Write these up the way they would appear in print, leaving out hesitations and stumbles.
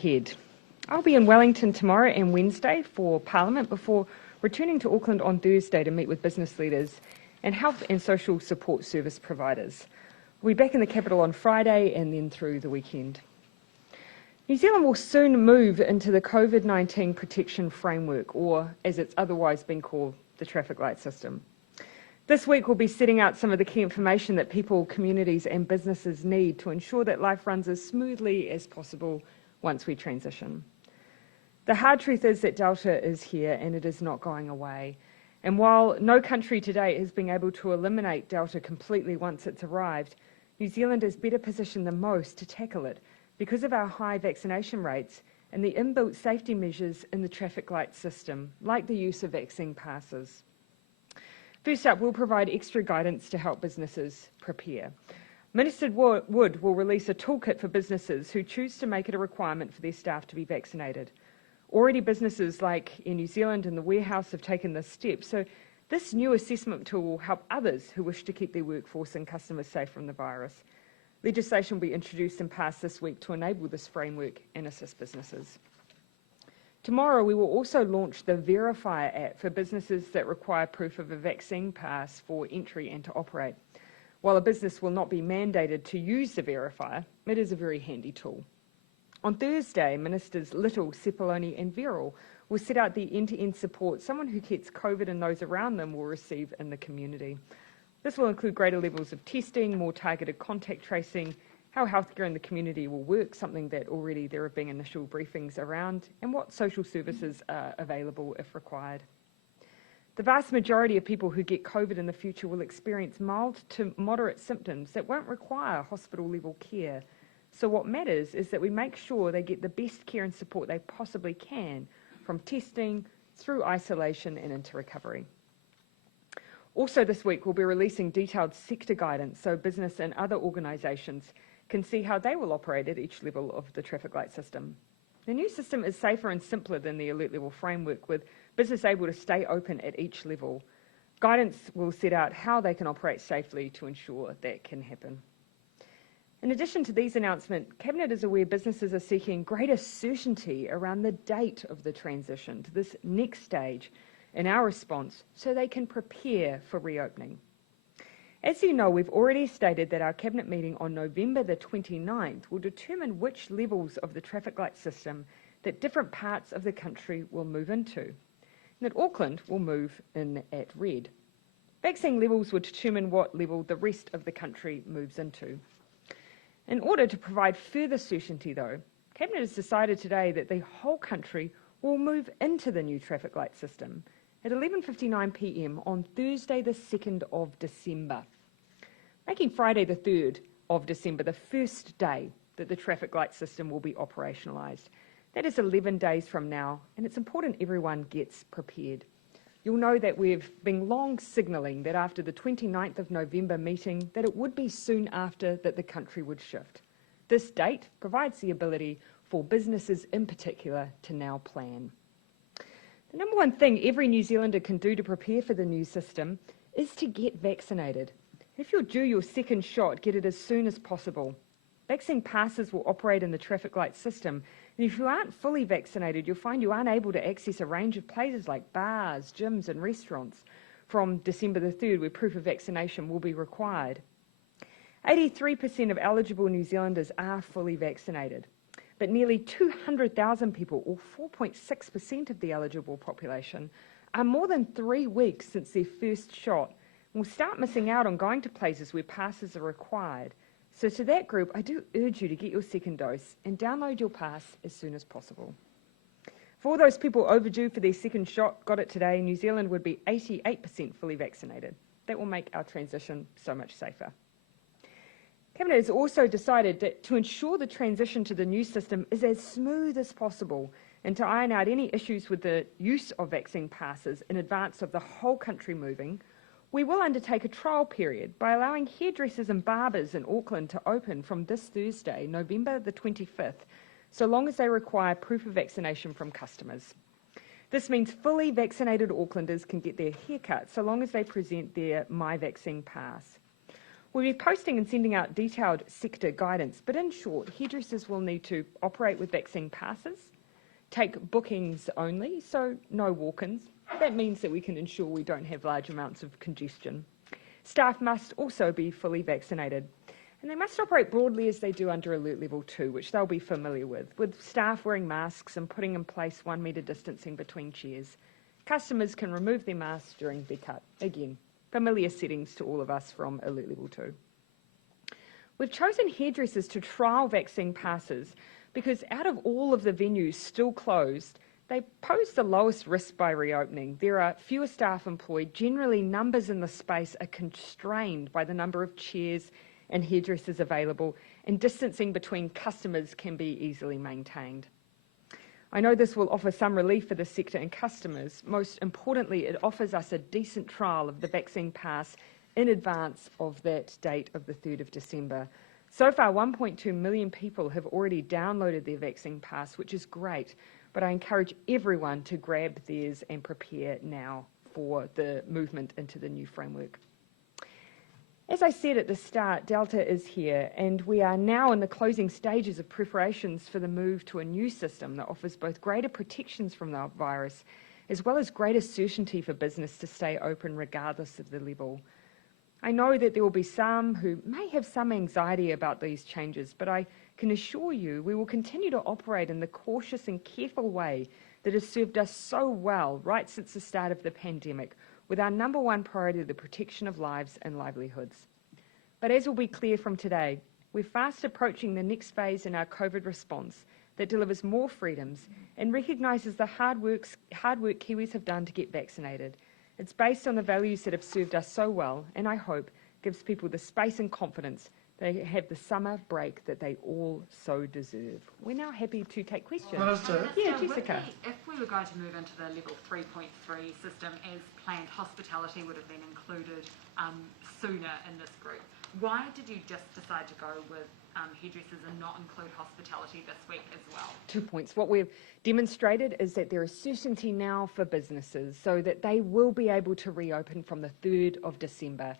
ahead. I'll be in Wellington tomorrow and Wednesday for Parliament before returning to Auckland on Thursday to meet with business leaders and health and social support service providers. We'll be back in the capital on Friday and then through the weekend. New Zealand will soon move into the Covid-19 protection framework, or as it's otherwise been called, the traffic light system. This week we'll be setting out some of the key information that people, communities and businesses need to ensure that life runs as smoothly as possible once we transition. The hard truth is that Delta is here and it is not going away. And while no country to date has been able to eliminate Delta completely once it's arrived, New Zealand is better positioned than most to tackle it because of our high vaccination rates and the inbuilt safety measures in the traffic light system, like the use of vaccine passes. First up, we'll provide extra guidance to help businesses prepare. Minister Wood will release a toolkit for businesses who choose to make it a requirement for their staff to be vaccinated. Already businesses like in New Zealand and the warehouse have taken this step, so this new assessment tool will help others who wish to keep their workforce and customers safe from the virus. Legislation will be introduced and passed this week to enable this framework and assist businesses. Tomorrow we will also launch the Verifier app for businesses that require proof of a vaccine pass for entry and to operate. While a business will not be mandated to use the Verifier, it is a very handy tool. On Thursday, Ministers Little, Sepuloni and Verrill will set out the end-to-end support someone who gets COVID and those around them will receive in the community. This will include greater levels of testing, more targeted contact tracing, how healthcare in the community will work, something that already there have been initial briefings around, and what social services are available if required. The vast majority of people who get COVID in the future will experience mild to moderate symptoms that won't require hospital-level care. So what matters is that we make sure they get the best care and support they possibly can, from testing through isolation and into recovery. Also this week we'll be releasing detailed sector guidance so business and other organisations can see how they will operate at each level of the traffic light system. The new system is safer and simpler than the alert level framework, with business able to stay open at each level. Guidance will set out how they can operate safely to ensure that can happen. In addition to these announcements, Cabinet is aware businesses are seeking greater certainty around the date of the transition to this next stage in our response so they can prepare for reopening. As you know, we've already stated that our Cabinet meeting on November the 29th will determine which levels of the traffic light system that different parts of the country will move into, and that Auckland will move in at red. Vaccine levels will determine what level the rest of the country moves into. In order to provide further certainty though, Cabinet has decided today that the whole country will move into the new traffic light system at 11:59 p.m. on Thursday the 2nd of December, making Friday the 3rd of December the first day that the traffic light system will be operationalised. That is 11 days from now, and it's important everyone gets prepared. You'll know that we've been long signalling that after the 29th of November meeting that it would be soon after that the country would shift. This date provides the ability for businesses in particular to now plan. The number one thing every New Zealander can do to prepare for the new system is to get vaccinated. If you're due your second shot, get it as soon as possible. Vaccine passes will operate in the traffic light system, and if you aren't fully vaccinated, you'll find you aren't able to access a range of places like bars, gyms and restaurants from December the 3rd, where proof of vaccination will be required. 83% of eligible New Zealanders are fully vaccinated, but nearly 200,000 people, or 4.6% of the eligible population, are more than 3 weeks since their first shot and will start missing out on going to places where passes are required. So to that group, I do urge you to get your second dose and download your pass as soon as possible. For all those people overdue for their second shot, got it today, New Zealand would be 88% fully vaccinated. That will make our transition so much safer. Cabinet has also decided that to ensure the transition to the new system is as smooth as possible and to iron out any issues with the use of vaccine passes in advance of the whole country moving, we will undertake a trial period by allowing hairdressers and barbers in Auckland to open from this Thursday, November the 25th, so long as they require proof of vaccination from customers. This means fully vaccinated Aucklanders can get their haircut so long as they present their My Vaccine Pass. We'll be posting and sending out detailed sector guidance, but in short, hairdressers will need to operate with vaccine passes, take bookings only, so no walk-ins. That means that we can ensure we don't have large amounts of congestion. Staff must also be fully vaccinated, and they must operate broadly as they do under Alert Level 2, which they'll be familiar with staff wearing masks and putting in place 1 metre distancing between chairs. Customers can remove their masks during their cut. Again, familiar settings to all of us from Alert Level 2. We've chosen hairdressers to trial vaccine passes because out of all of the venues still closed, they pose the lowest risk by reopening. There are fewer staff employed. Generally, numbers in the space are constrained by the number of chairs and hairdressers available, and distancing between customers can be easily maintained. I know this will offer some relief for the sector and customers. Most importantly, it offers us a decent trial of the vaccine pass in advance of that date of the 3rd of December. So far, 1.2 million people have already downloaded their vaccine pass, which is great, but I encourage everyone to grab theirs and prepare now for the movement into the new framework. As I said at the start, Delta is here, and we are now in the closing stages of preparations for the move to a new system that offers both greater protections from the virus, as well as greater certainty for business to stay open regardless of the level. I know that there will be some who may have some anxiety about these changes, but I can assure you we will continue to operate in the cautious and careful way that has served us so well right since the start of the pandemic, with our number one priority the protection of lives and livelihoods. But as will be clear from today, we're fast approaching the next phase in our COVID response that delivers more freedoms and recognises the hard work Kiwis have done to get vaccinated. It's based on the values that have served us so well, and I hope gives people the space and confidence they have the summer break that they all so deserve. We're now happy to take questions. Yeah, Jessica. If we were going to move into the level 3.3 system as planned, hospitality would have been included sooner in this group. Why did you just decide to go with hairdressers and not include hospitality this week as well? 2 points. What we've demonstrated is that there is certainty now for businesses so that they will be able to reopen from the 3rd of December.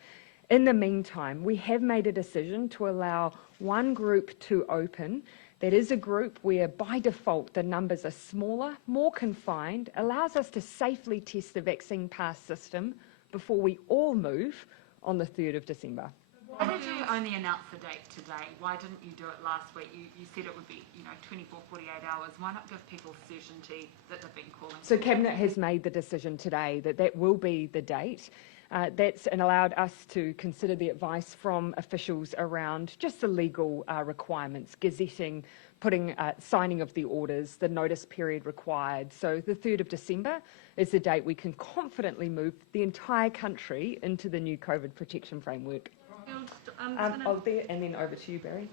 In the meantime, we have made a decision to allow one group to open. That is a group where by default the numbers are smaller, more confined, allows us to safely test the vaccine pass system before we all move on the 3rd of December. Why did you only announce the date today? Why didn't you do it last week? You said it would be 24, 48 hours. Why not give people certainty that they've been calling? So Cabinet has made the decision today that that will be the date. That's allowed us to consider the advice from officials around just the legal requirements, gazetting, putting signing of the orders, the notice period required. So the 3rd of December is the date we can confidently move the entire country into the new COVID protection framework. And then over to you, Barry.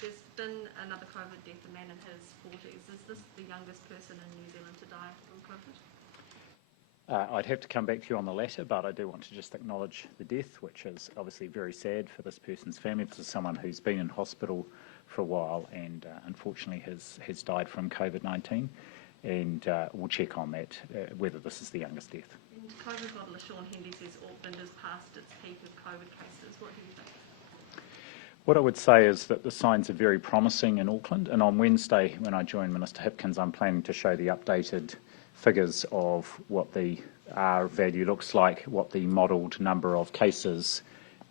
There's been another COVID death, a man in his 40s. Is this the youngest person in New Zealand to die from COVID? I'd have to come back to you on the latter, but I do want to just acknowledge the death, which is obviously very sad for this person's family. This is someone who's been in hospital for a while and unfortunately has died from COVID-19, and we'll check on that, whether this is the youngest death. And COVID modeller Sean Hendy says Auckland is past its peak of COVID cases. What do you think? What I would say is that the signs are very promising in Auckland, and on Wednesday when I join Minister Hipkins, I'm planning to show the updated figures of what the R value looks like, what the modelled number of cases,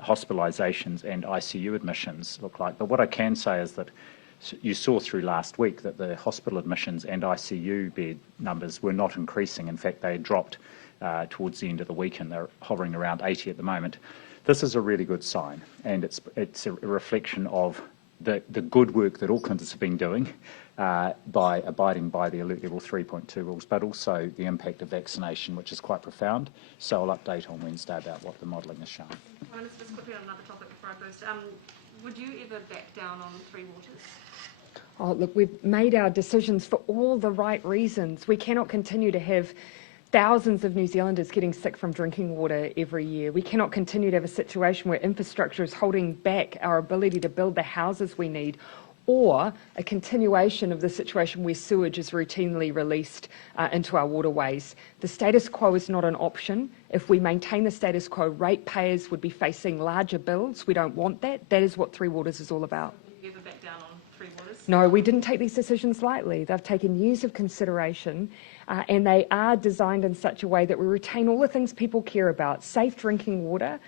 hospitalisations and ICU admissions look like. But what I can say is that you saw through last week that the hospital admissions and ICU bed numbers were not increasing. In fact, they dropped towards the end of the week, and they're hovering around 80 at the moment. This is a really good sign, and it's a reflection of the good work that Auckland has been doing by abiding by the Alert Level 3.2 rules, but also the impact of vaccination, which is quite profound. So I'll update on Wednesday about what the modelling has shown. Just quickly on another topic before I boost. Would you ever back down on Three Waters? Oh, look, we've made our decisions for all the right reasons. We cannot continue to have thousands of New Zealanders getting sick from drinking water every year. We cannot continue to have a situation where infrastructure is holding back our ability to build the houses we need. or a continuation of the situation where sewage is routinely released into our waterways. The status quo is not an option. If we maintain the status quo, ratepayers would be facing larger bills. We don't want that. That is what Three Waters is all about. Will you ever back down on Three Waters? No, we didn't take these decisions lightly. They've taken years of consideration, and they are designed in such a way that we retain all the things people care about: safe drinking water,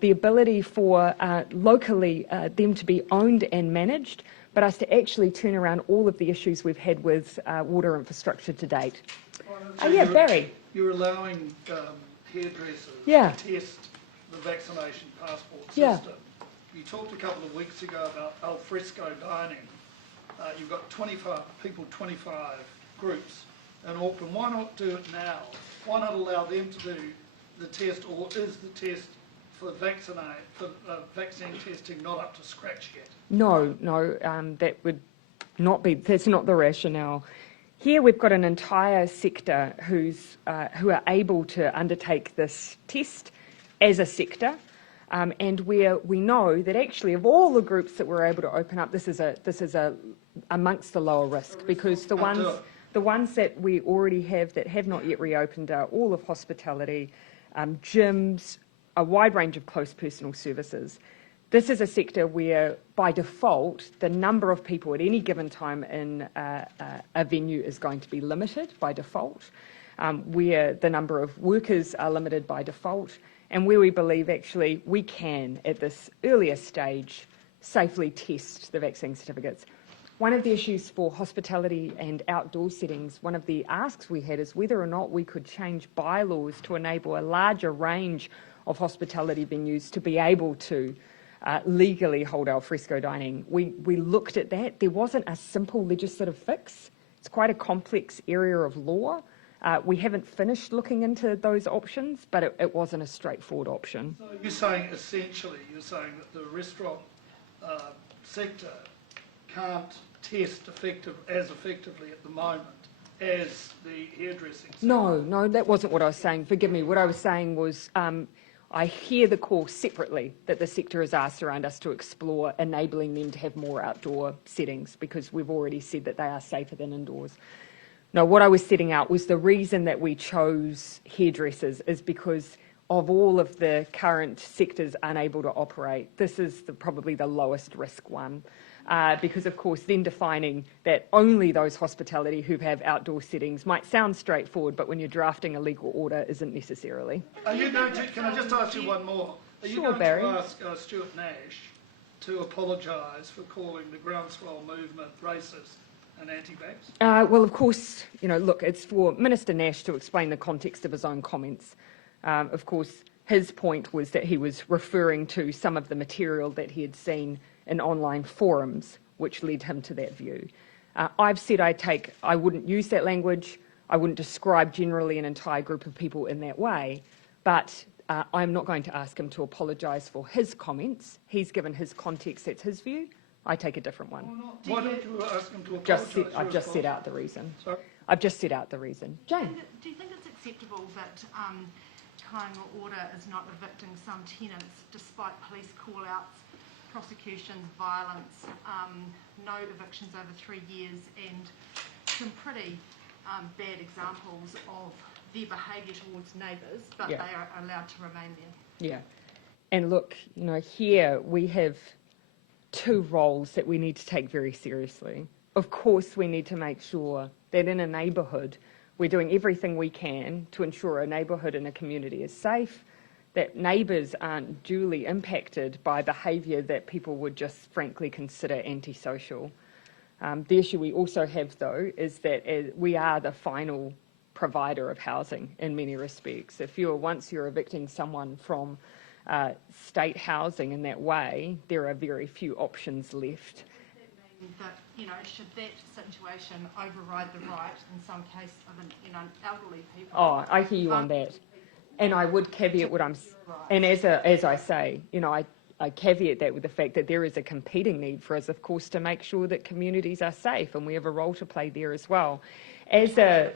the ability for locally them to be owned and managed, but us to actually turn around all of the issues we've had with water infrastructure to date. So Yeah, Barry. You're allowing hairdressers Yeah. to test the vaccination passport Yeah. system. You talked a couple of weeks ago about al fresco dining. You've got 25 groups in Auckland. Why not do it now? Why not allow them to do the test, or is the test for vaccine testing not up to scratch yet? No, that would not be, that's not the rationale. Here we've got an entire sector who are able to undertake this test as a sector, and where we know that actually of all the groups that we're able to open up, this is amongst the lower risk, because the ones that we already have that have not yet reopened are all of hospitality, gyms, a wide range of close personal services. This is a sector where, by default, the number of people at any given time in a venue is going to be limited by default, where the number of workers are limited by default, and where we believe actually we can, at this earlier stage, safely test the vaccine certificates. One of the issues for hospitality and outdoor settings, one of the asks we had is whether or not we could change bylaws to enable a larger range of hospitality venues to be able to legally hold al fresco dining. We looked at that. There wasn't a simple legislative fix. It's quite a complex area of law. We haven't finished looking into those options, but it wasn't a straightforward option. So you're saying that the restaurant sector can't test as effectively at the moment as the hairdressing sector? No, that wasn't what I was saying. Forgive me. What I was saying was I hear the call separately that the sector has asked around us to explore enabling them to have more outdoor settings, because we've already said that they are safer than indoors. No, what I was setting out was the reason that we chose hairdressers is because of all of the current sectors unable to operate, this is probably the lowest risk one. Because, of course, then defining that only those hospitality who have outdoor settings might sound straightforward, but when you're drafting a legal order, isn't necessarily. Are you going to, can I just ask you one more? Are you Sure, going Barry. to ask Stuart Nash to apologise for calling the groundswell movement racist and anti-vax? Well, of course, look, it's for Minister Nash to explain the context of his own comments. Of course, his point was that he was referring to some of the material that he had seen in online forums, which led him to that view. I've said I wouldn't use that language, I wouldn't describe generally an entire group of people in that way, but I'm not going to ask him to apologise for his comments. He's given his context, that's his view. I take a different one. Why don't you ask him to apologise? I've just set out the reason. Sorry? I've just set out the reason. Jane? Do you think it's acceptable that Kainga Order is not evicting some tenants despite police call-outs, prosecutions, violence, no evictions over 3 years, and some pretty bad examples of their behaviour towards neighbours, but Yeah. they are allowed to remain there? Yeah. And look, here we have two roles that we need to take very seriously. Of course, we need to make sure that in a neighbourhood, we're doing everything we can to ensure a neighbourhood and a community is safe, that neighbours aren't duly impacted by behaviour that people would just frankly consider antisocial. The issue we also have, though, is that we are the final provider of housing in many respects. Once you're evicting someone from state housing in that way, there are very few options left. That, should that situation override the right in some case of elderly people? Oh, I hear you on that. And I would caveat what I'm, and as I say, I caveat that with the fact that there is a competing need for us, of course, to make sure that communities are safe, and we have a role to play there as well. As a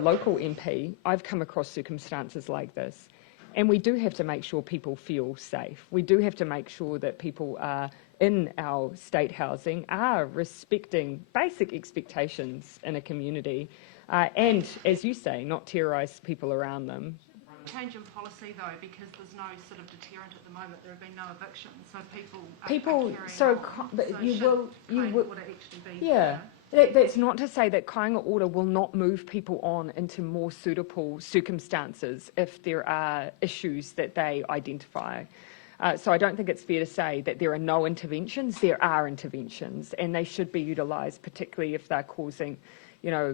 local MP, I've come across circumstances like this, And we do have to make sure people feel safe. We do have to make sure that people are in our state housing are respecting basic expectations in a community. And, as you say, not terrorise people around them. Change in policy though, because there's no sort of deterrent at the moment. There have been no evictions, so people are carrying on. But so you should will, order actually be yeah. That's not to say that kāinga order will not move people on into more suitable circumstances if there are issues that they identify. So I don't think it's fair to say that there are no interventions. There are interventions, and they should be utilised, particularly if they're causing,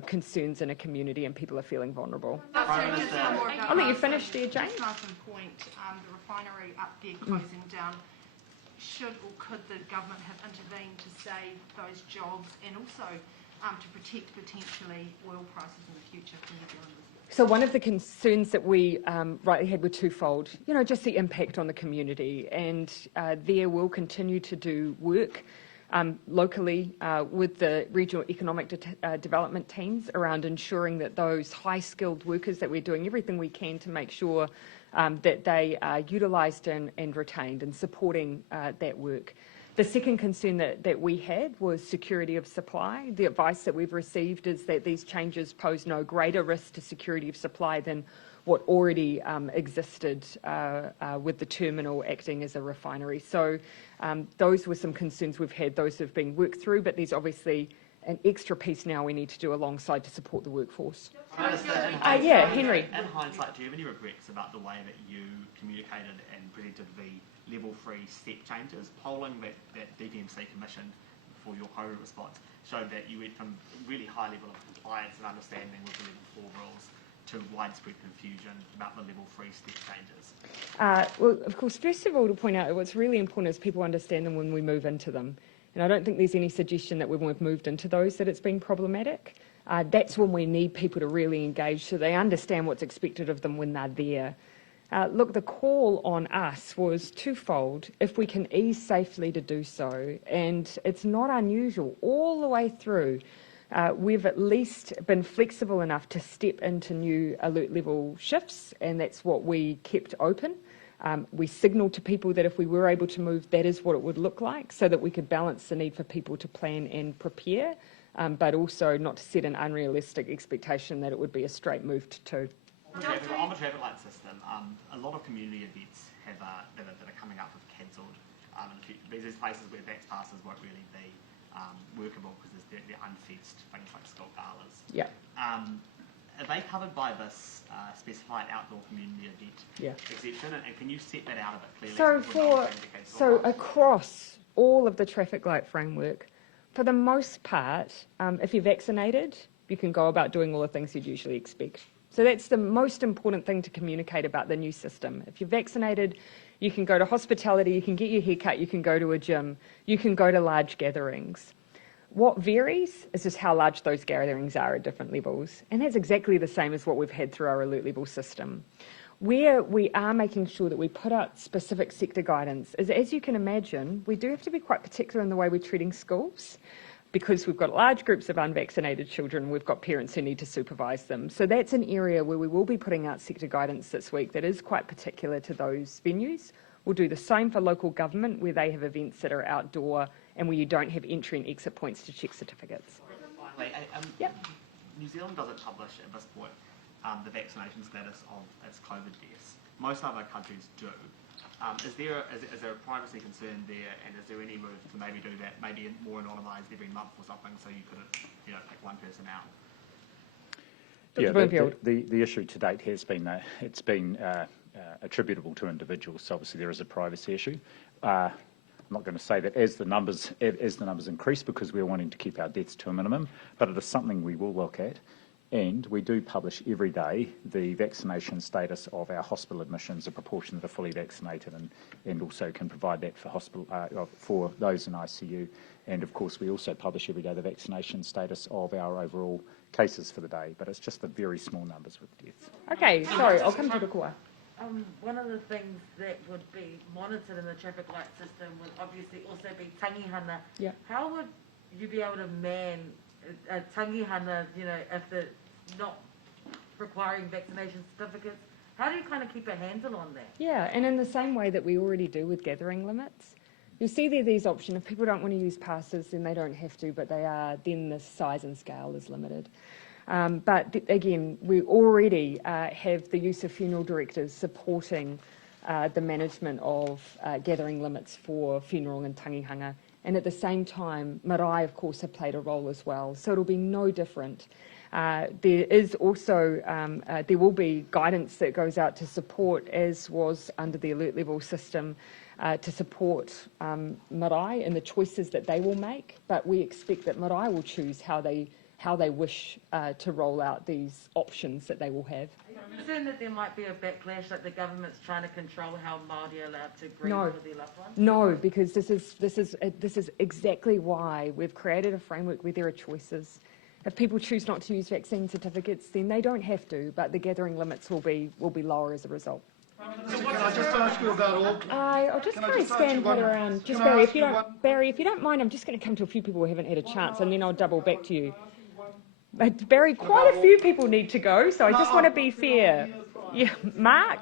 concerns in a community and people are feeling vulnerable. I'll let you finish there, Jane. Just last point, the refinery up there closing down. Should or could the government have intervened to save those jobs and also to protect potentially oil prices in the future for New Zealanders? So one of the concerns that we rightly had were twofold, just the impact on the community, and there will continue to do work locally with the regional economic development teams around ensuring that those high-skilled workers that we're doing everything we can to make sure that they are utilised and retained and supporting that work. The second concern that we had was security of supply. The advice that we've received is that these changes pose no greater risk to security of supply than what already existed with the terminal acting as a refinery. So those were some concerns we've had. Those have been worked through, but there's obviously an extra piece now we need to do alongside to support the workforce. Yeah, Henry. In hindsight, do you have any regrets about the way that you communicated and presented the level 3 step changes? Polling that DPMC commissioned for your COVID response showed that you went from really high level of compliance and understanding with the level 4 rules to widespread confusion about the level 3 step changes. Well, of course, first of all, to point out what's really important is people understand them when we move into them. And I don't think there's any suggestion that when we've moved into those that it's been problematic. That's when we need people to really engage so they understand what's expected of them when they're there. Look, the call on us was twofold, if we can ease safely to do so, and it's not unusual all the way through. We've at least been flexible enough to step into new alert level shifts, and that's what we kept open. We signalled to people that if we were able to move, that is what it would look like, so that we could balance the need for people to plan and prepare, but also not to set an unrealistic expectation that it would be a straight move to 2. On the traffic light system, a lot of community events that are coming up have cancelled. There's places where VAX passes won't really be workable because they're unfenced, things like school galas. Yeah. Are they covered by this specified outdoor community event exception? And can you set that out a bit clearly? So across all of the traffic light framework, for the most part, if you're vaccinated, you can go about doing all the things you'd usually expect. So that's the most important thing to communicate about the new system. If you're vaccinated, you can go to hospitality, you can get your hair cut, you can go to a gym, you can go to large gatherings. What varies is just how large those gatherings are at different levels. And that's exactly the same as what we've had through our alert level system. Where we are making sure that we put out specific sector guidance is, as you can imagine, we do have to be quite particular in the way we're treating schools, because we've got large groups of unvaccinated children, we've got parents who need to supervise them. So that's an area where we will be putting out sector guidance this week that is quite particular to those venues. We'll do the same for local government, where they have events that are outdoor and where you don't have entry and exit points to check certificates. Finally, New Zealand doesn't publish at this point the vaccination status of its COVID deaths. Most other countries do. Is there a privacy concern there, and is there any move to maybe do that, maybe more anonymised every month or something, so you couldn't, pick one person out? Yeah, the issue to date has been it's been attributable to individuals. So obviously there is a privacy issue. I'm not going to say that as the numbers increase, because we're wanting to keep our deaths to a minimum, but it is something we will look at. And we do publish every day the vaccination status of our hospital admissions, a proportion that are fully vaccinated, and also can provide that for hospital for those in ICU. And of course, we also publish every day the vaccination status of our overall cases for the day. But it's just the very small numbers with deaths. Okay, sorry, I'll come to the core. One of the things that would be monitored in the traffic light system would obviously also be Tangihanga. Yeah. How would you be able to man Tangihanga, if they're not requiring vaccination certificates? How do you kind of keep a handle on that? Yeah, and in the same way that we already do with gathering limits, you'll see there these options. If people don't want to use passes, then they don't have to, but they are, then the size and scale is limited. Again, we already have the use of funeral directors supporting the management of gathering limits for funeral and tangihanga. And at the same time, marae, of course, have played a role as well. So it'll be no different. There is also, there will be guidance that goes out to support, as was under the alert level system, to support marae and the choices that they will make. But we expect that marae will choose how they wish to roll out these options that they will have. Are you concerned that there might be a backlash, like the government's trying to control how Māori are allowed to grieve No. for their loved ones? No, because this is exactly why we've created a framework where there are choices. If people choose not to use vaccine certificates, then they don't have to, but the gathering limits will be lower as a result. Can I just ask you about Auckland? I'll just kind of scan that around. Just Barry, if you don't mind, I'm just going to come to a few people who haven't had a chance, and then I'll double back to you. But Barry, quite a few people need to go, so I just want to be fair. Yeah, Mark?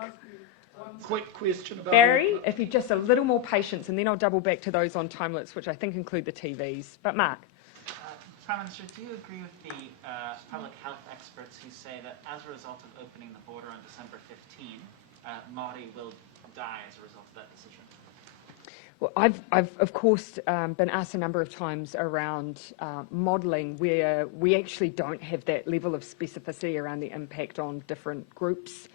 Quick question about Barry, Auckland. if you just a little more patience, and then I'll double back to those on time limits, which I think include the TVs. But Mark? Prime Minister, do you agree with the public health experts who say that as a result of opening the border on December 15, Māori will die as a result of that decision? Well, I've of course been asked a number of times around modelling where we actually don't have that level of specificity around the impact on different groups.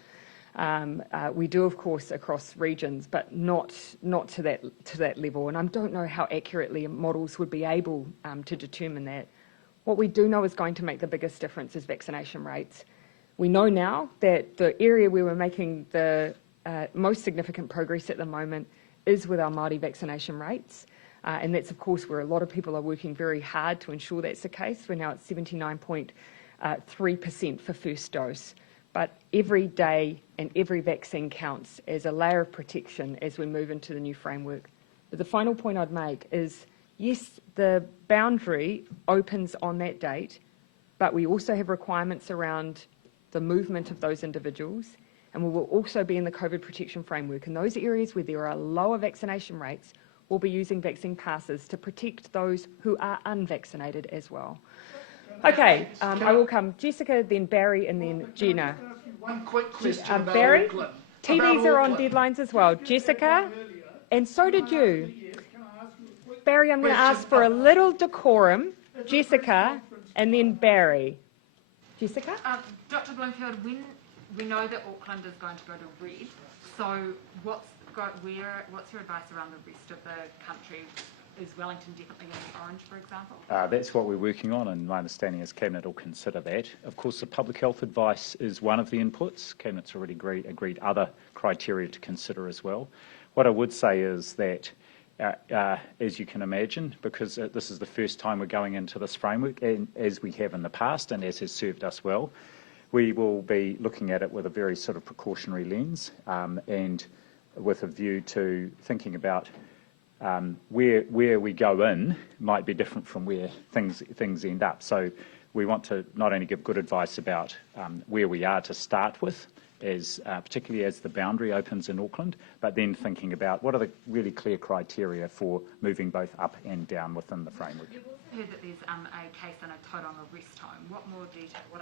We do, of course, across regions, but not to that level. And I don't know how accurately models would be able to determine that. What we do know is going to make the biggest difference is vaccination rates. We know now that the area where we're making the most significant progress at the moment is with our Māori vaccination rates. And that's, of course, where a lot of people are working very hard to ensure that's the case. We're now at 79.3% for first dose. But every day and every vaccine counts as a layer of protection as we move into the new framework. But the final point I'd make is, yes, the boundary opens on that date, but we also have requirements around the movement of those individuals, and we will also be in the COVID protection framework. In those areas where there are lower vaccination rates, we'll be using vaccine passes to protect those who are unvaccinated as well. Okay, I will come Jessica, then Barry, and then Gina. One quick question about Barry, Auckland. TVs are on Auckland. deadlines as well. Jessica, and so did you. Barry, I'm going to ask for a little decorum. Jessica, and then Barry. Jessica? Dr. Bloomfield, when we know that Auckland is going to go to red, so what's your advice around the rest of the country? Is Wellington definitely going to be orange, for example? That's what we're working on, and my understanding is Cabinet will consider that. Of course, the public health advice is one of the inputs. Cabinet's already agreed other criteria to consider as well. What I would say is that, as you can imagine, because this is the first time we're going into this framework, and as we have in the past, and as has served us well, we will be looking at it with a very sort of precautionary lens, and with a view to thinking about where we go in might be different from where things end up. So we want to not only give good advice about where we are to start with, particularly as the boundary opens in Auckland, but then thinking about what are the really clear criteria for moving both up and down within the framework. You've also heard that there's a case in a Tauranga rest home. What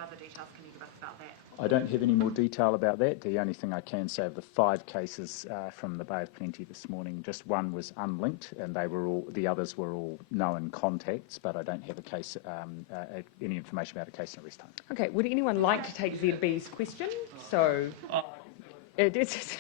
other details can you give us about that? I don't have any more detail about that. The only thing I can say of the 5 cases from the Bay of Plenty this morning, just one was unlinked, and the others were all known contacts, but I don't have any information about a case in a rest home. Okay, would anyone like to take ZB's question? So, it is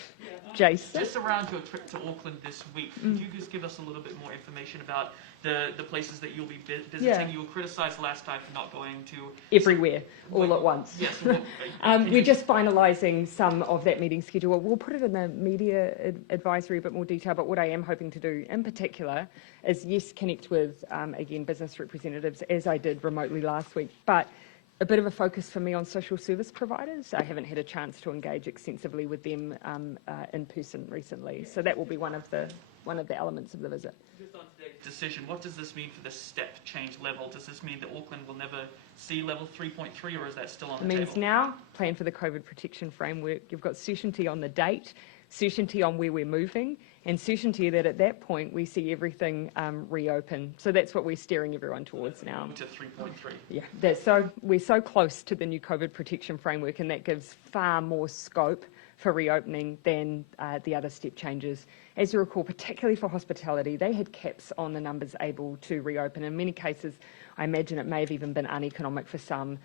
Jason. Just around your trip to Auckland this week, could you just give us a little bit more information about the places that you'll be visiting? Yeah. You were criticised last time for not going to Everywhere, all at once. Yes. We're just finalising some of that meeting schedule. We'll put it in the media advisory, a bit more detail, but what I am hoping to do in particular is, yes, connect with, again, business representatives, as I did remotely last week, but a bit of a focus for me on social service providers. I haven't had a chance to engage extensively with them in person recently, so that will be one of the elements of the visit. Just on today's decision. What does this mean for the step change level? Does this mean that Auckland will never see level 3.3, or is that still on the table? It means now, plan for the COVID protection framework. You've got certainty on the date, certainty on where we're moving, and certainty that at that point we see everything reopen. So that's what we're steering everyone towards now. To 3.3. Yeah, we're so close to the new COVID protection framework, and that gives far more scope for reopening than the other step changes. As you recall, particularly for hospitality, they had caps on the numbers able to reopen. In many cases, I imagine it may have even been uneconomic for some.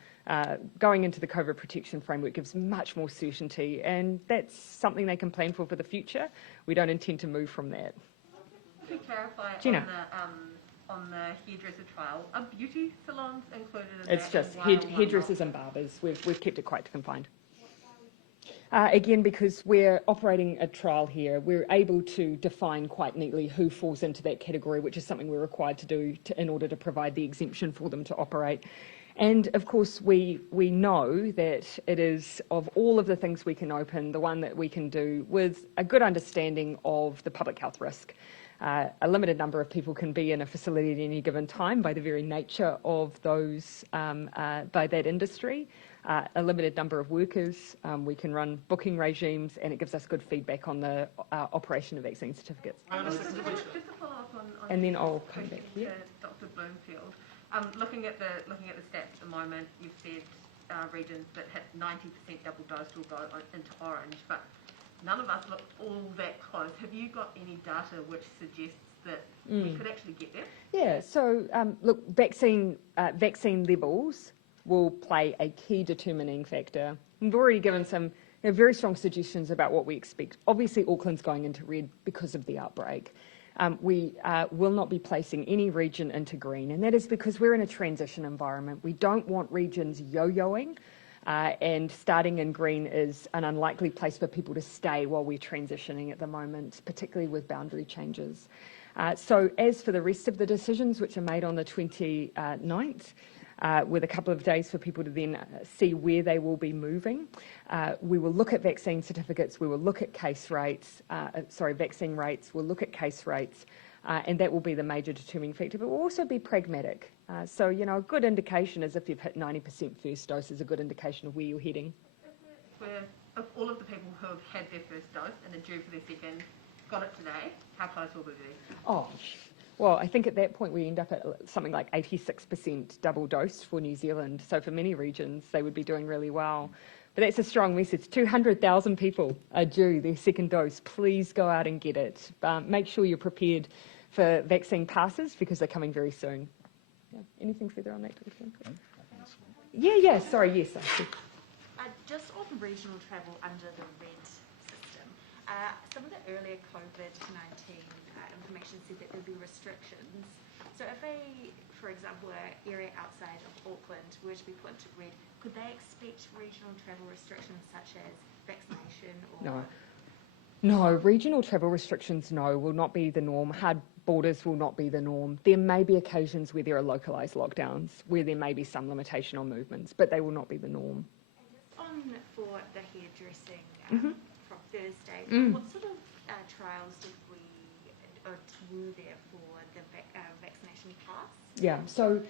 Going into the COVID protection framework gives much more certainty, and that's something they can plan for the future. We don't intend to move from that. To clarify Gina. on the hairdresser trial, are beauty salons included in It's that? just And why or why hairdressers not? and barbers. We've kept it quite confined. Again, because we're operating a trial here, we're able to define quite neatly who falls into that category, which is something we're required to do in order to provide the exemption for them to operate. And of course, we know that it is, of all of the things we can open, the one that we can do with a good understanding of the public health risk. A limited number of people can be in a facility at any given time by the very nature of those, by that industry. A limited number of workers, we can run booking regimes, and it gives us good feedback on the operation of vaccine certificates. Just to follow up on And then I'll come back to here. Dr. Bloomfield. Looking at the stats at the moment, you've said regions that hit 90% double dose will go into orange, but none of us look all that close. Have you got any data which suggests that we could actually get there? Yeah, so look, vaccine levels will play a key determining factor. We've already given some very strong suggestions about what we expect. Obviously, Auckland's going into red because of the outbreak. We will not be placing any region into green, and that is because we're in a transition environment. We don't want regions yo-yoing, and starting in green is an unlikely place for people to stay while we're transitioning at the moment, particularly with boundary changes. So as for the rest of the decisions which are made on the 29th, with a couple of days for people to then see where they will be moving. We will look at vaccine certificates, we will look at vaccine rates, we'll look at case rates, and that will be the major determining factor, but we'll also be pragmatic. So, a good indication is if you've hit 90% first dose is a good indication of where you're heading. Of all of the people who have had their first dose and are due for their second, got it today, how close will we be? Oh, well, I think at that point we end up at something like 86% double dose for New Zealand. So for many regions, they would be doing really well. But that's a strong message. 200,000 people are due their second dose. Please go out and get it. Make sure you're prepared for vaccine passes because they're coming very soon. Yeah. Anything further on that? Yeah, sorry, yes. Just on regional travel under the red system, some of the earlier Covid-19 information said that there'd be restrictions. So if for example, an area outside of Auckland were to be put into red, could they expect regional travel restrictions such as vaccination or... No, regional travel restrictions, will not be the norm. Hard borders will not be the norm. There may be occasions where there are localised lockdowns, where there may be some limitation on movements, but they will not be the norm. For the hairdressing from Thursday, what sort of trials were there for the vaccination pass? Yeah, so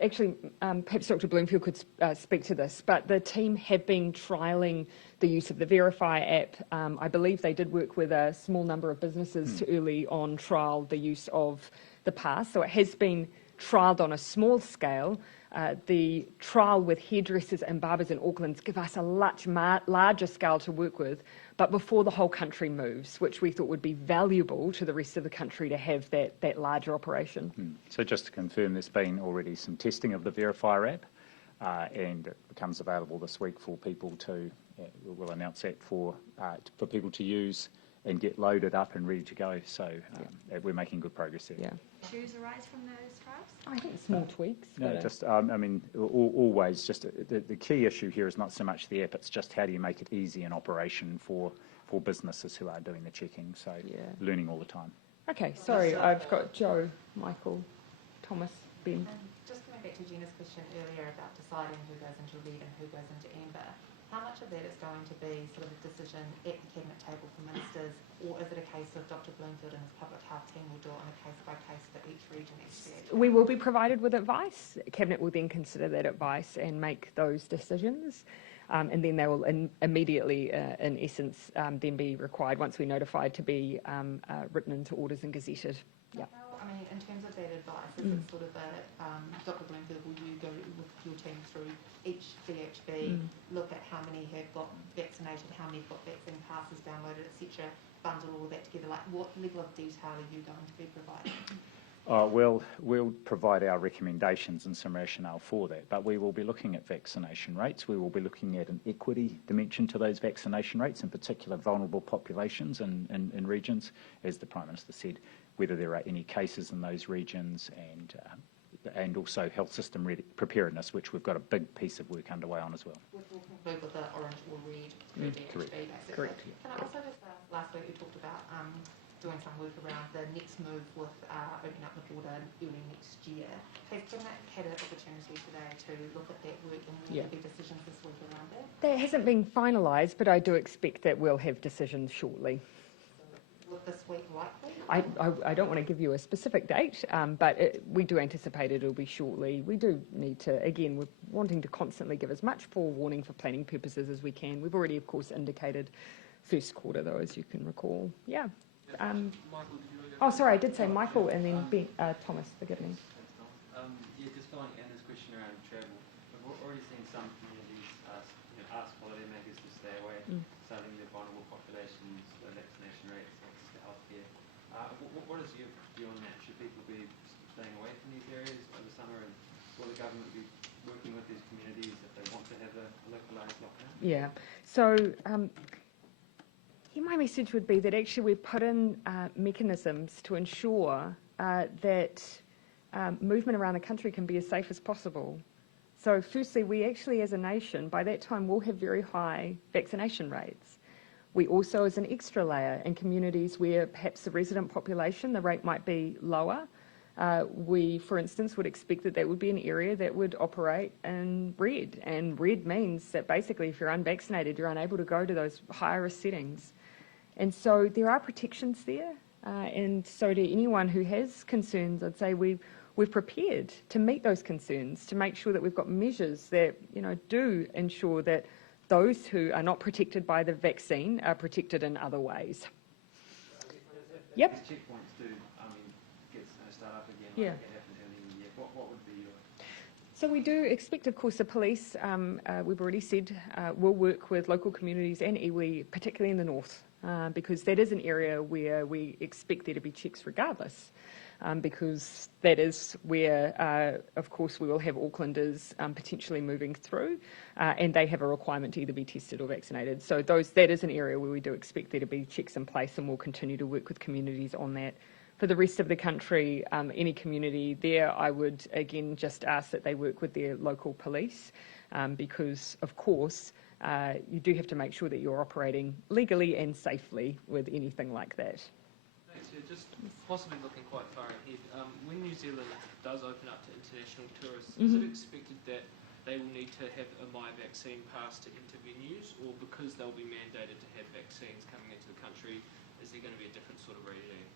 actually, perhaps Dr. Bloomfield could speak to this, but the team have been trialling the use of the Verify app. I believe they did work with a small number of businesses to early on trial the use of the pass, so it has been trialled on a small scale. The trial with hairdressers and barbers in Auckland give us a much larger scale to work with, but before the whole country moves, which we thought would be valuable to the rest of the country to have that larger operation. So just to confirm, there's been already some testing of the Verifier app, and it becomes available this week for people to, we'll announce that for people to use and get loaded up and ready to go. So we're making good progress there. Yeah. Issues arise from those trials? I think small tweaks. No, just, always just the key issue here is not so much the app, it's just how do you make it easy in operation for businesses who are doing the checking. So learning all the time. Okay, sorry, I've got Joe, Michael, Thomas, Ben. Just coming back to Gina's question earlier about deciding who goes into red and who goes into amber, how much of that is going to be sort of a decision at the Cabinet table for ministers, or is it a case of Dr Bloomfield and his public health team will do it on a case by case for each region experience? We will be provided with advice. Cabinet will then consider that advice and make those decisions. And then they will immediately, in essence, then be required, once we're notified, to be written into orders and gazetted. Yeah. I mean, in terms of that advice, is it sort of a, Dr Bloomfield, will you go with your team through each VHB, look at how many have got vaccinated, how many have got vaccine passes downloaded, etc., bundle all that together? Like, what level of detail are you going to be providing? We'll provide our recommendations and some rationale for that, but we will be looking at vaccination rates. We will be looking at an equity dimension to those vaccination rates, in particular vulnerable populations in regions, as the Prime Minister said, whether there are any cases in those regions, and also health system preparedness, which we've got a big piece of work underway on as well. Which will conclude with the orange or red VHB, basically. Correct. Can I also just ask, last week we talked about doing some work around the next move with opening up the border early next year. Has Cabinet had an opportunity today to look at that work, and will there be decisions this week around that? That hasn't been finalised, but I do expect that we'll have decisions shortly. So, with this week likely? I don't want to give you a specific date, but we do anticipate it'll be shortly. We do need to, again, we're wanting to constantly give as much forewarning for planning purposes as we can. We've already, of course, indicated first quarter, though, as you can recall. Yeah. Michael, sorry, I did say Michael and then Thomas, forgive me. Just following Anna's question around travel. We've already seen some communities ask holidaymakers to stay away, citing their vulnerable populations, vaccination rates, access to healthcare. What is your view on that? Should people be staying away from these areas over summer, and will the government be working with these communities if they want to have a localised lockdown? Yeah. So, my message would be that actually we've put in mechanisms to ensure that movement around the country can be as safe as possible. So firstly, we actually as a nation, by that time, will have very high vaccination rates. We also, as an extra layer, in communities where perhaps the resident population, the rate might be lower, we, for instance, would expect that would be an area that would operate in red. And red means that basically if you're unvaccinated, you're unable to go to those higher risk settings. And so there are protections there, and so to anyone who has concerns, I'd say we've prepared to meet those concerns, to make sure that we've got measures that do ensure that those who are not protected by the vaccine are protected in other ways. Yep. These checkpoints do, start up again. Yeah. Like it happened early in the year. What would be your? So we do expect, of course, the police, we've already said, will work with local communities and iwi, particularly in the north, because that is an area where we expect there to be checks regardless, because that is where, of course, we will have Aucklanders potentially moving through, and they have a requirement to either be tested or vaccinated. So that is an area where we do expect there to be checks in place, and we'll continue to work with communities on that. For the rest of the country, any community there, I would again just ask that they work with their local police, because of course you do have to make sure that you're operating legally and safely with anything like that. Thanks. Just possibly looking quite far ahead. When New Zealand does open up to international tourists, is it expected that they will need to have a My Vaccine pass to enter venues, or because they'll be mandated to have vaccines coming into the country, is there going to be a different sort of regime?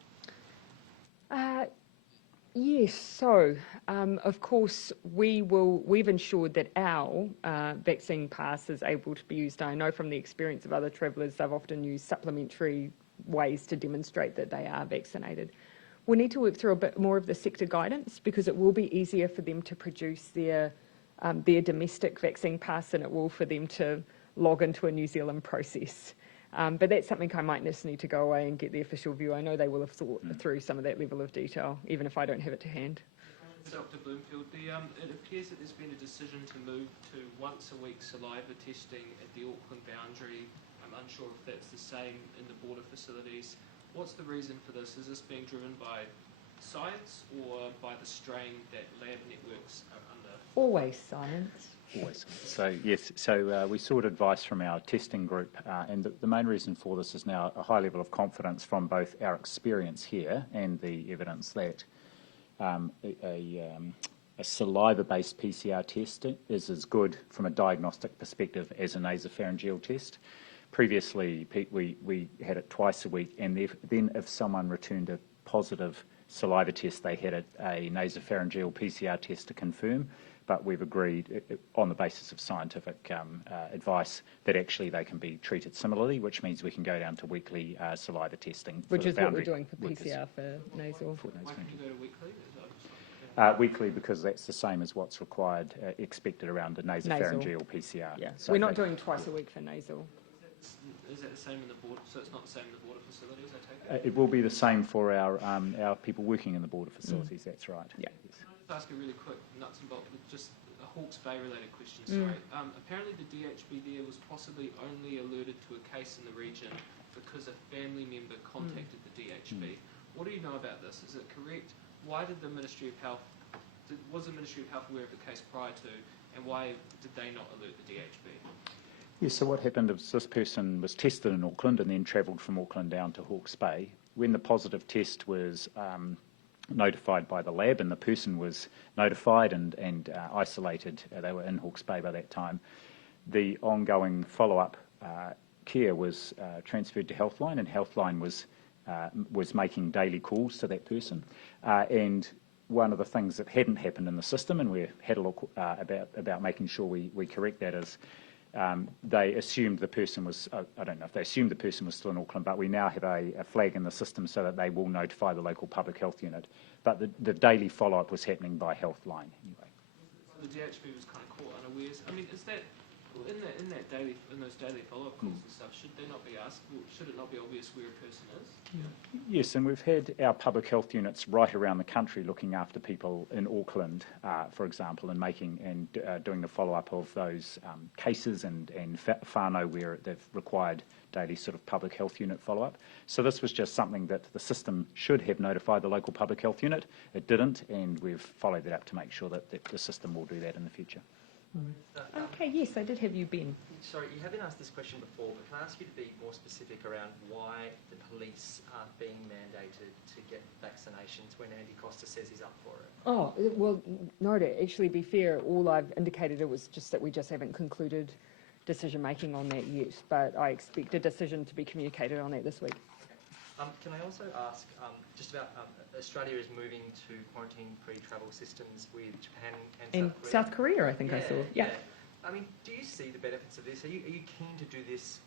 Yes, so of course we've ensured that our vaccine pass is able to be used. I know from the experience of other travellers, they've often used supplementary ways to demonstrate that they are vaccinated. We'll need to work through a bit more of the sector guidance, because it will be easier for them to produce their domestic vaccine pass than it will for them to log into a New Zealand process. But that's something I might just need to go away and get the official view. I know they will have thought through some of that level of detail, even if I don't have it to hand. Dr. Bloomfield, it appears that there's been a decision to move to once-a-week saliva testing at the Auckland boundary. I'm unsure if that's the same in the border facilities. What's the reason for this? Is this being driven by science or by the strain that lab networks are under? Always science. Always. So yes, we sought advice from our testing group, and the main reason for this is now a high level of confidence from both our experience here and the evidence that a saliva-based PCR test is as good from a diagnostic perspective as a nasopharyngeal test. Previously, we had it twice a week, and then if someone returned a positive saliva test, they had a nasopharyngeal PCR test to confirm. But we've agreed on the basis of scientific advice that actually they can be treated similarly, which means we can go down to weekly saliva testing. Which is what we're doing for PCR for nasal. Why can't you go to weekly? Weekly, because that's the same as what's required, expected around a nasopharyngeal PCR. Yeah, so we're not doing twice a week for nasal. Is that the same in the border? So it's not the same in the border facilities, I take it? It will be the same for our people working in the border facilities. That's right. Yeah. Yes. Can I just ask a really quick nuts and bolts, just a Hawke's Bay related question? Sorry. Apparently the DHB there was possibly only alerted to a case in the region because a family member contacted the DHB. What do you know about this? Is it correct? Why did the Ministry of Health? Was the Ministry of Health aware of the case prior to, and why did they not alert the DHB? Yes, so what happened is this person was tested in Auckland and then travelled from Auckland down to Hawke's Bay. When the positive test was notified by the lab and the person was notified and isolated, they were in Hawke's Bay by that time, the ongoing follow-up care was transferred to Healthline, and Healthline was making daily calls to that person. And one of the things that hadn't happened in the system, and we had a look about making sure we correct that, is they assumed the person was, I don't know if they assumed the person was still in Auckland, but we now have a flag in the system so that they will notify the local public health unit. But the daily follow-up was happening by Healthline anyway. So the DHB was kind of caught unawares. I mean, is that in those daily follow-up calls and stuff? Should they not be asked? Should it not be obvious where a person is? Yeah. Yes, and we've had our public health units right around the country looking after people in Auckland, for example, and doing the follow-up of those cases and whānau where they've required daily sort of public health unit follow-up. So this was just something that the system should have notified the local public health unit. It didn't, and we've followed that up to make sure that the system will do that in the future. Okay, yes, I did have you, Ben. Sorry, you haven't asked this question before, but can I ask you to be more specific around why the police aren't being mandated to get vaccinations when Andy Costa says he's up for it? Oh, well, no, to actually be fair, all I've indicated it was just that we just haven't concluded decision-making on that yet, but I expect a decision to be communicated on that this week. Can I also ask just about Australia is moving to quarantine-free travel systems with Japan and South Korea, I think I saw. Yeah. I mean, do you see the benefits of this? Are you keen to do this,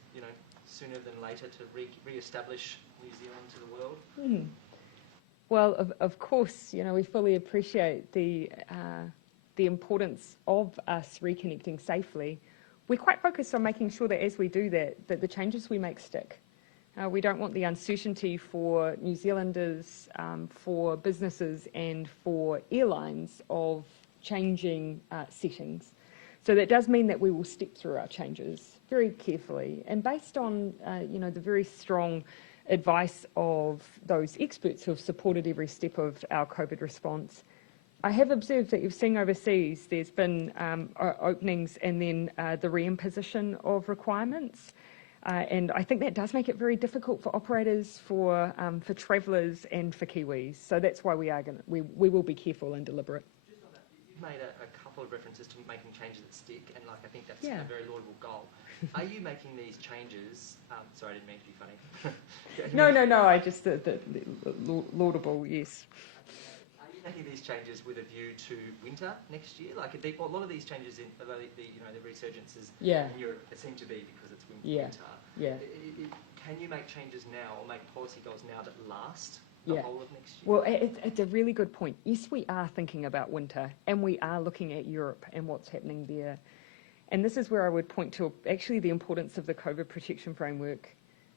sooner than later to re-establish New Zealand to the world? Well, of course, we fully appreciate the importance of us reconnecting safely. We're quite focused on making sure that as we do that the changes we make stick. We don't want the uncertainty for New Zealanders, for businesses and for airlines of changing settings. So that does mean that we will step through our changes very carefully and based on the very strong advice of those experts who have supported every step of our COVID response. I have observed that you've seen overseas there's been openings and then the reimposition of requirements. And I think that does make it very difficult for operators, for travellers and for Kiwis. So that's why we will be careful and deliberate. Just on that, you've made a couple of references to making changes that stick, and I think that's a very laudable goal. Are you making these changes? Sorry, I didn't mean to be funny. No. I just the laudable, yes. Are you making these changes with a view to winter next year? Like a lot of these changes in the resurgences in Europe seem to be because it's winter. Yeah. Can you make changes now or make policy goals now that last the whole of next year? Well, it's a really good point. Yes, we are thinking about winter and we are looking at Europe and what's happening there. And this is where I would point to actually the importance of the COVID protection framework.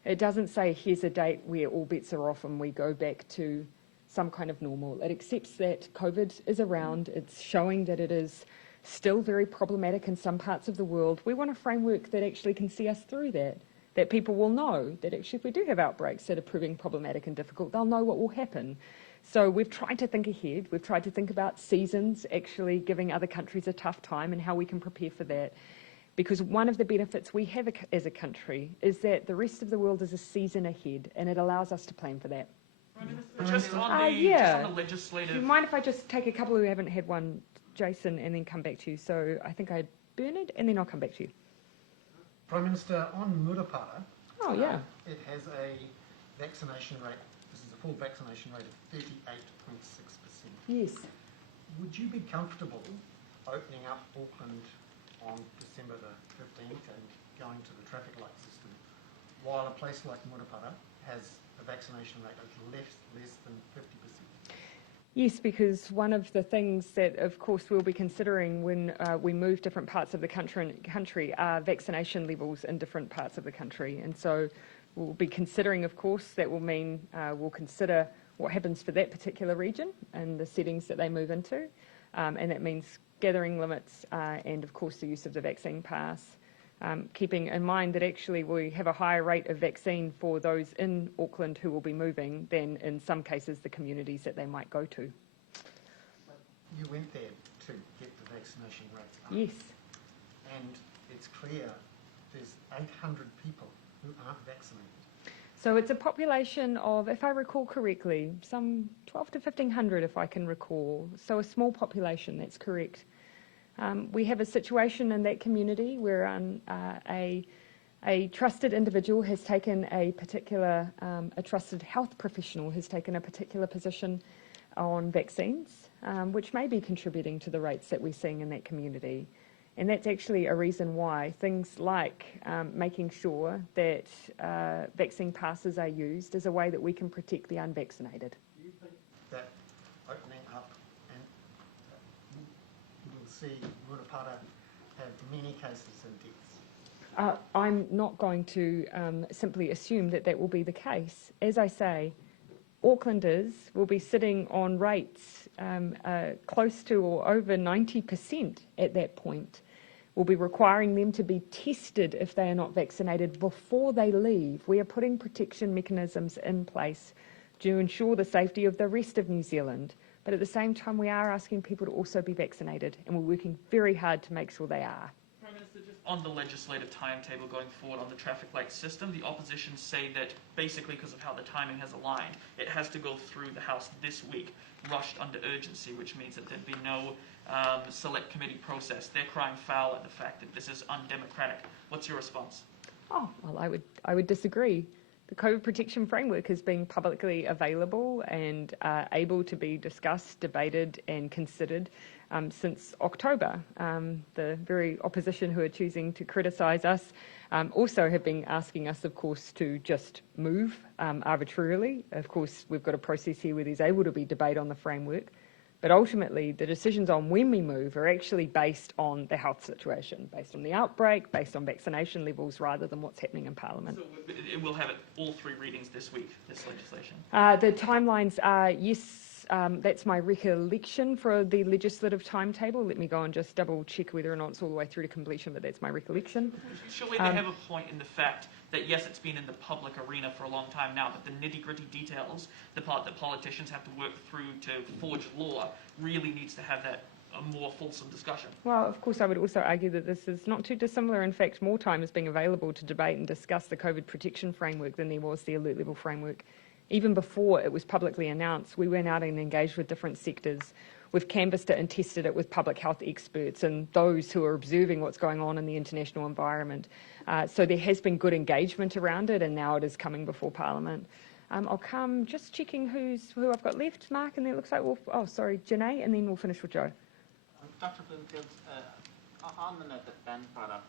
It doesn't say here's a date where all bets are off and we go back to some kind of normal. It accepts that COVID is around. It's showing that it is still very problematic in some parts of the world. We want a framework that actually can see us through that people will know that actually if we do have outbreaks that are proving problematic and difficult, they'll know what will happen. So we've tried to think ahead. We've tried to think about seasons, actually giving other countries a tough time and how we can prepare for that. Because one of the benefits we have as a country is that the rest of the world is a season ahead and it allows us to plan for that. Just on the legislative... Do you mind if I just take a couple who haven't had one Jason, and then come back to you. So I think I had Bernard, and then I'll come back to you. Prime Minister, on Murupara, Oh, yeah. it has a vaccination rate, this is a full vaccination rate of 38.6%. Yes. Would you be comfortable opening up Auckland on December the 15th and going to the traffic light system, while a place like Murupara has a vaccination rate of less than 50%? Yes, because one of the things that, of course, we'll be considering when we move different parts of the country are vaccination levels in different parts of the country. And so we'll be considering, of course, that will mean we'll consider what happens for that particular region and the settings that they move into. And that means gathering limits and, of course, the use of the vaccine pass. Keeping in mind that actually we have a higher rate of vaccine for those in Auckland who will be moving than in some cases the communities that they might go to. You went there to get the vaccination rates up. Yes. And it's clear there's 800 people who aren't vaccinated. So it's a population of, if I recall correctly, some 12 to 1,500 if I can recall. So a small population, that's correct. We have a situation in that community where a trusted individual has taken a particular, a trusted health professional has taken a particular position on vaccines, which may be contributing to the rates that we're seeing in that community. And that's actually a reason why things like making sure that vaccine passes are used is a way that we can protect the unvaccinated. Do you think that opening up and we'll see Murupara have many cases and deaths? I'm not going to simply assume that that will be the case. As I say, Aucklanders will be sitting on rates close to or over 90% at that point. We'll be requiring them to be tested if they are not vaccinated before they leave. We are putting protection mechanisms in place to ensure the safety of the rest of New Zealand. But at the same time, we are asking people to also be vaccinated, and we're working very hard to make sure they are. Prime Minister, just on the legislative timetable going forward on the traffic light system, the opposition say that basically because of how the timing has aligned, it has to go through the House this week, rushed under urgency, which means that there'd be no select committee process. They're crying foul at the fact that this is undemocratic. What's your response? Oh, well, I would disagree. The COVID protection framework has been publicly available and able to be discussed, debated and considered since October. The very opposition who are choosing to criticise us also have been asking us, of course, to just move arbitrarily. Of course, we've got a process here where there's able to be debate on the framework. But ultimately, the decisions on when we move are actually based on the health situation, based on the outbreak, based on vaccination levels, rather than what's happening in Parliament. So it will have all three readings this week, this legislation? The timelines are, yes, that's my recollection for the legislative timetable. Let me go and just double check whether or not it's all the way through to completion, but that's my recollection. Surely they have a point in the fact that, yes, it's been in the public arena for a long time now, but the nitty-gritty details, the part that politicians have to work through to forge law, really needs to have a more fulsome discussion. Well, of course, I would also argue that this is not too dissimilar. In fact, more time is being available to debate and discuss the COVID protection framework than there was the alert level framework. Even before it was publicly announced, we went out and engaged with different sectors. We've canvassed it and tested it with public health experts and those who are observing what's going on in the international environment. So there has been good engagement around it, and now it is coming before Parliament. I'll come just checking who I've got left, Mark, and then it looks like Janae, and then we'll finish with Joe. Dr. Bloomfield, on the note that Ben brought up,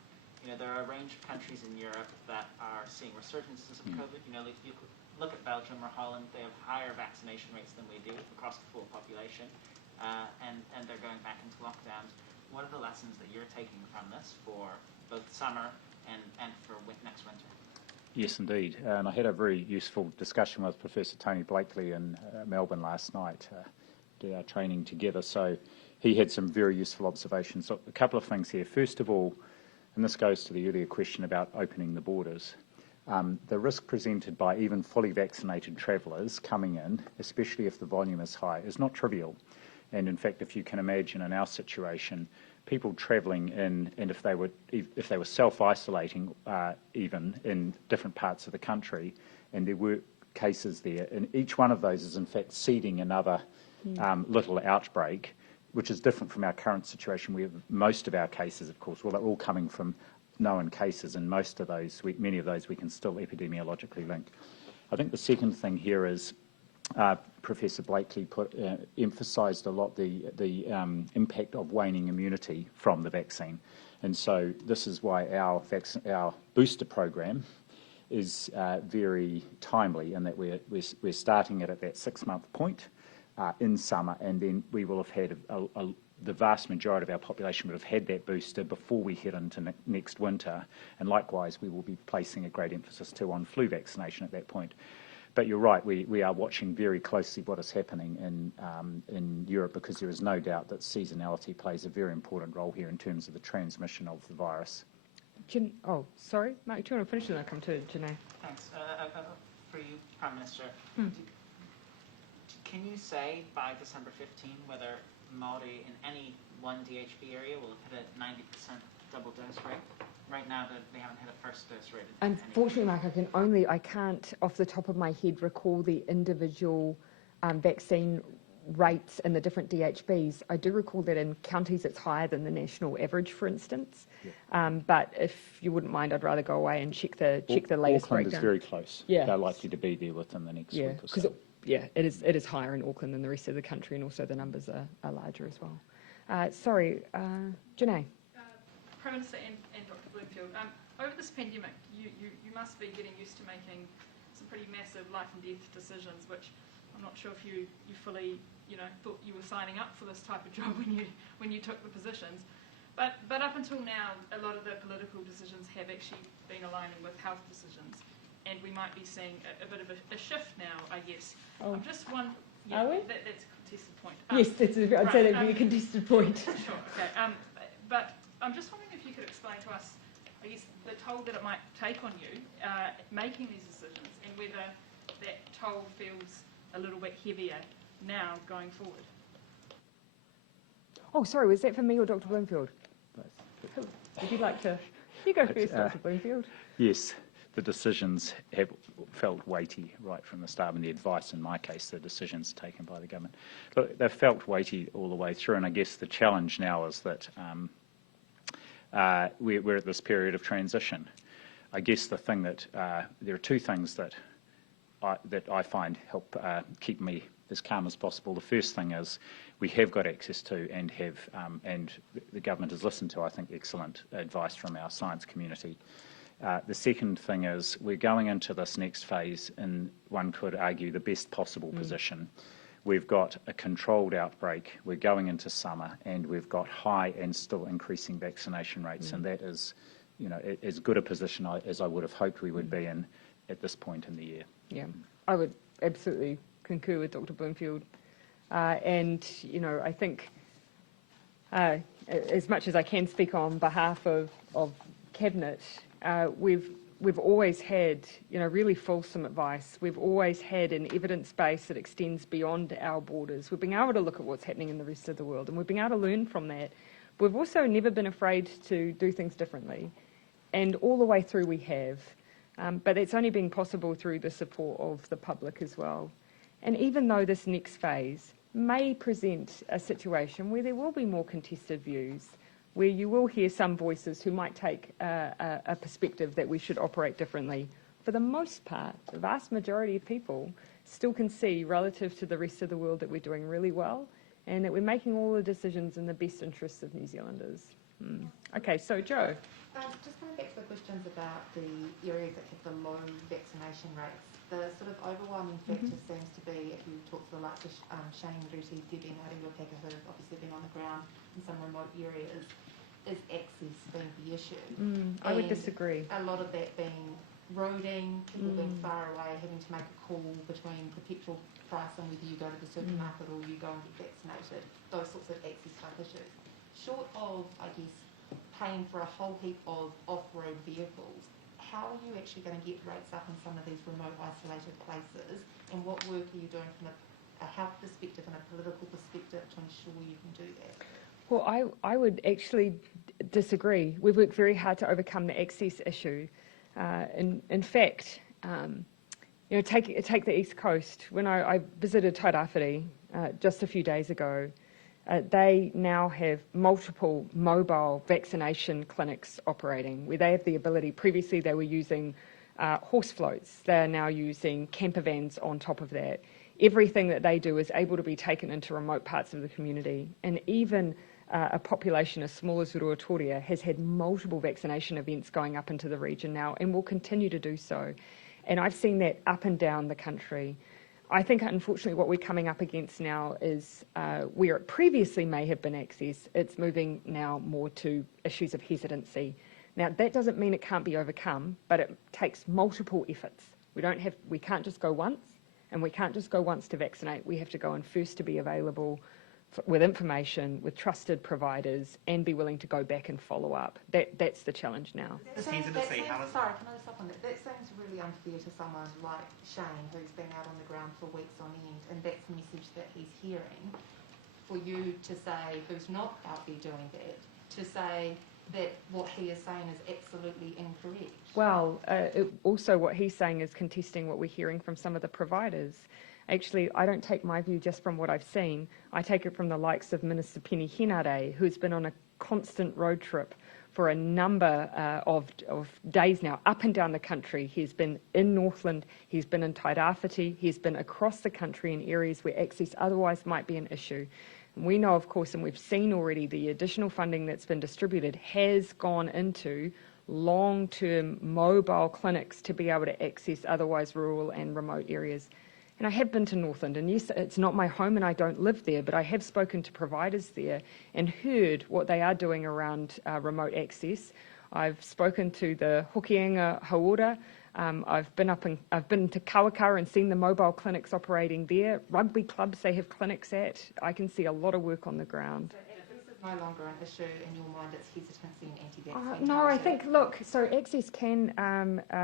there are a range of countries in Europe that are seeing resurgences of COVID. If you look at Belgium or Holland, they have higher vaccination rates than we do across the full population, and they're going back into lockdowns. What are the lessons that you're taking from this for both summer and for next winter? Yes, indeed. And I had a very useful discussion with Professor Tony Blakely in Melbourne last night. Did our training together. So he had some very useful observations. So a couple of things here. First of all, and this goes to the earlier question about opening the borders, the risk presented by even fully vaccinated travellers coming in, especially if the volume is high, is not trivial. And in fact, if you can imagine in our situation, people travelling in, and if they were self-isolating even in different parts of the country, and there were cases there, and each one of those is in fact seeding another little outbreak, which is different from our current situation. We have most of our cases, of course, well, they're all coming from known cases, and most of those, many of those we can still epidemiologically link. I think the second thing here is Professor Blakely emphasised a lot the impact of waning immunity from the vaccine, and so this is why our booster program is very timely in that we're starting it at that 6-month point in summer, and then we will have had the vast majority of our population would have had that booster before we head into next winter, and likewise we will be placing a great emphasis too on flu vaccination at that point. But you're right, we are watching very closely what is happening in Europe, because there is no doubt that seasonality plays a very important role here in terms of the transmission of the virus. Oh, sorry, Mark, do you want to finish and I'll come to Janae? Thanks. For you, Prime Minister, can you say by December 15 whether Māori in any one DHB area will have hit a 90% double dose rate? Right now, they haven't hit a first dose rate. Unfortunately, Mark, I can't off the top of my head recall the individual vaccine rates in the different DHBs. I do recall that in counties it's higher than the national average, for instance. Yeah. But if you wouldn't mind, I'd rather go away and check the latest Auckland breakdown. is very close. Yeah. They're likely to be there within the next week or so. It is higher in Auckland than the rest of the country, and also the numbers are larger as well. Janae. Prime Minister and Dr. Bloomfield, over this pandemic, you must be getting used to making some pretty massive life and death decisions, which I'm not sure if you fully thought you were signing up for this type of job when you took the positions. But up until now, a lot of the political decisions have actually been aligning with health decisions, and we might be seeing a bit of a shift now, I guess. Oh. I'm just wondering. Are we? That's a contested point. Yes, I'd say that would be a contested point. Sure. Okay. But I'm just wondering if you could explain to us, I guess, the toll that it might take on you making these decisions, and whether that toll feels a little bit heavier now going forward. Oh, sorry, was that for me or Dr. Bloomfield? Both. Would you like to? You go first, Dr. Bloomfield. Yes, the decisions have felt weighty right from the start, and the advice, in my case, the decisions taken by the government. Look, they've felt weighty all the way through, and I guess the challenge now is that we're at this period of transition. I guess the thing that there are two things that I find help keep me as calm as possible. The first thing is we have got access to and the government has listened to, I think, excellent advice from our science community. The second thing is we're going into this next phase in, one could argue, the best possible position. We've got a controlled outbreak, we're going into summer, and we've got high and still increasing vaccination rates, and that is, as good a position as I would have hoped we would be in at this point in the year. Yeah, I would absolutely concur with Dr. Bloomfield. And, I think as much as I can speak on behalf of Cabinet, we've always had, really fulsome advice. We've always had an evidence base that extends beyond our borders. We've been able to look at what's happening in the rest of the world, and we've been able to learn from that. We've also never been afraid to do things differently, and all the way through we have. But it's only been possible through the support of the public as well. And even though this next phase may present a situation where there will be more contested views, where you will hear some voices who might take a perspective that we should operate differently, for the most part, the vast majority of people still can see, relative to the rest of the world, that we're doing really well and that we're making all the decisions in the best interests of New Zealanders. Okay, so Jo. Just coming back to the questions about the areas that have the low vaccination rates, the sort of overwhelming factor seems to be, if you talk to the likes of Shane Ruti, Debbie Ngāti-Ruapeka, who have obviously been on the ground in some remote areas, is access being the issue. I would disagree. A lot of that being roading, people being far away, having to make a call between the petrol price and whether you go to the supermarket or you go and get vaccinated, those sorts of access type issues. Short of, I guess, paying for a whole heap of off-road vehicles, how are you actually going to get rates up in some of these remote isolated places, and what work are you doing from a health perspective and a political perspective to ensure you can do that? Well, I would actually disagree. We've worked very hard to overcome the access issue. In fact, take the East Coast. When I visited Tairāwhiti just a few days ago, They now have multiple mobile vaccination clinics operating where they have the ability. Previously, they were using horse floats. They're now using camper vans on top of that. Everything that they do is able to be taken into remote parts of the community. And even a population as small as Ruatoria has had multiple vaccination events going up into the region now and will continue to do so. And I've seen that up and down the country. I think, unfortunately, what we're coming up against now is where it previously may have been access, it's moving now more to issues of hesitancy. Now, that doesn't mean it can't be overcome, but it takes multiple efforts. We can't just go once, and we can't just go once to vaccinate. We have to go in first to be available with information, with trusted providers, and be willing to go back and follow up. That's the challenge now. Sorry, can I just stop on that? That seems really unfair to someone like Shane, who's been out on the ground for weeks on end, and that's the message that he's hearing. For you to say, who's not out there doing that, to say that what he is saying is absolutely incorrect. Well, also what he's saying is contesting what we're hearing from some of the providers. Actually, I don't take my view just from what I've seen. I take it from the likes of Minister Penny Henare, who's been on a constant road trip for a number of days now, up and down the country. He's been in Northland, he's been in Tairāwhiti, he's been across the country in areas where access otherwise might be an issue. We know, of course, and we've seen already, the additional funding that's been distributed has gone into long-term mobile clinics to be able to access otherwise rural and remote areas. And I have been to Northland, and yes, it's not my home and I don't live there, but I have spoken to providers there and heard what they are doing around remote access. I've spoken to the Hokianga Hauora. I've been to Kawaka and seen the mobile clinics operating there. Rugby clubs they have clinics at. I can see a lot of work on the ground. So access is no longer an issue in your mind, it's hesitancy and anti-vaccine. No, I think, look, so access can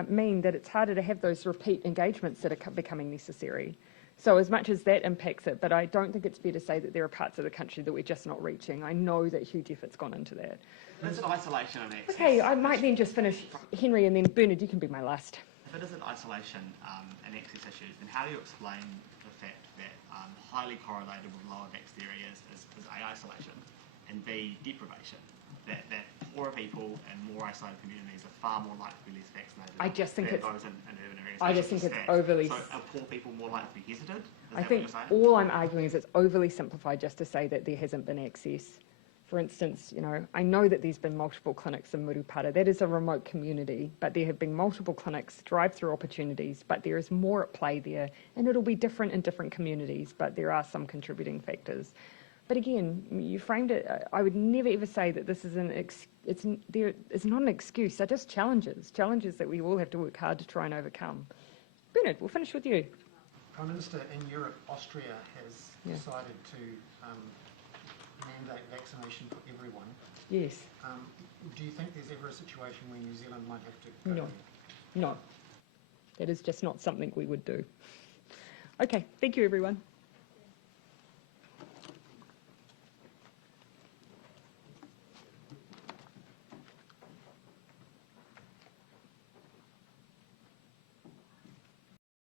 mean that it's harder to have those repeat engagements that are becoming necessary. So as much as that impacts it, but I don't think it's fair to say that there are parts of the country that we're just not reaching. I know that huge effort's gone into that. If it's an isolation and access. Okay, I might then just finish, Henry, and then Bernard, you can be my last. If it is an isolation and access issues, then how do you explain the fact that highly correlated with lower vaxxed areas is A, isolation, and B, deprivation? That poorer people and more isolated communities are far more likely to be less vaccinated I just think than it's, those in urban areas. I just think it's overly... So are poor people more likely to be hesitant? I think all I'm arguing is it's overly simplified just to say that there hasn't been access. For instance, you know, I know that there's been multiple clinics in Murupara. That is a remote community, but there have been multiple clinics, drive-through opportunities, but there is more at play there, and it'll be different in different communities, but there are some contributing factors. But again, you framed it, I would never ever say that this is it's not an excuse, they're just challenges that we all have to work hard to try and overcome. Bernard, we'll finish with you. Prime Minister, in Europe, Austria has decided to mandate vaccination for everyone. Yes. Do you think there's ever a situation where New Zealand might have to go there? No. That is just not something we would do. Okay, thank you everyone.